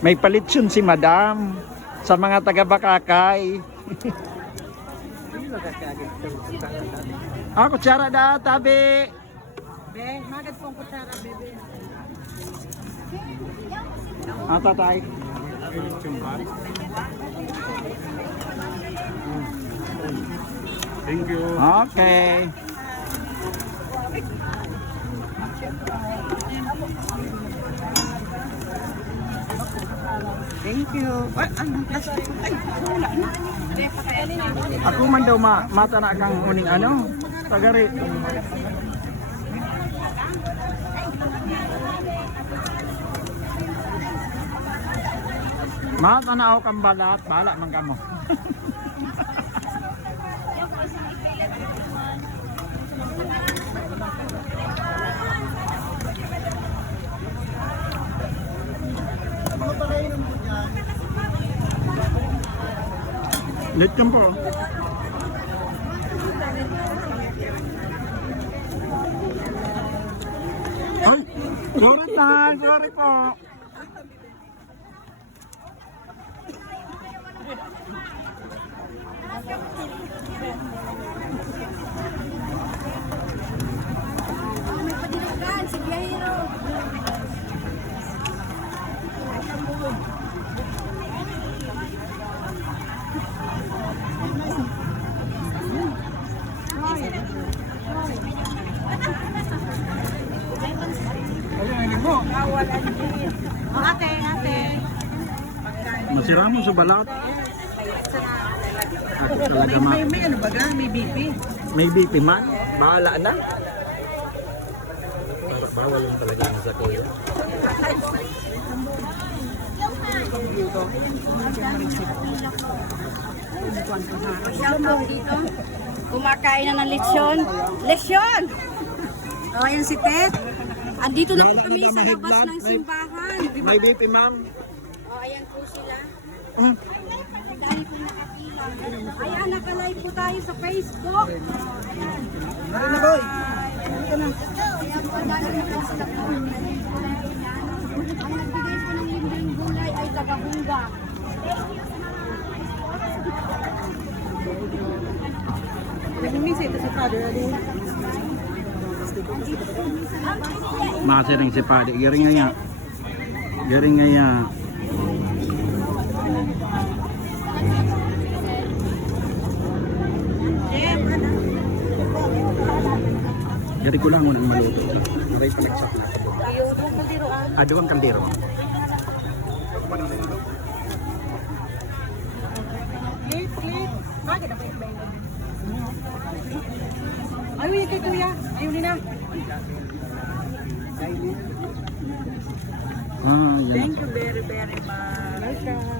May palitson si Madam sa mga taga Bakakay. Kutsara da, tabi. Be, magad pong kutsara, bebe. Tatay. Thank you. Okay. Thank you. Anong plastic? Ay, wala na. Ako man daw mata na kang uning ano, tagari. Mata na ako kang balat, bala man kamo. Lechon po. Ay, sorry tayo, sorry po. Masira mo sa balat. Ako talaga May ano baga? May BP? May BP man. Bahala na. Bawal lang talaga yung sa kuya. Dito. Kumakain na ng lechon. Lechon! O, ayan si Ted. Andito na po kami sa labas ng simbahan. May BP ma'am. O, ayan po sila. Dahil po nakapila. Ayan, nakalive po tayo sa Facebook. Ayan. Marina boy! Ayan po, dahil na po sila po. Ang nagbigay po ng libreng gulay ay taga-Bunga. Nagmimisa ito sa father. Masiring si Padi. Garing nga ya. Garing nga ya. Gari ko lang unang maluto. Aray pa nagsak na. Aduang kaldero. Ayaw yun kay kuya. Ayaw nila. Yan. Thank you very much. Welcome.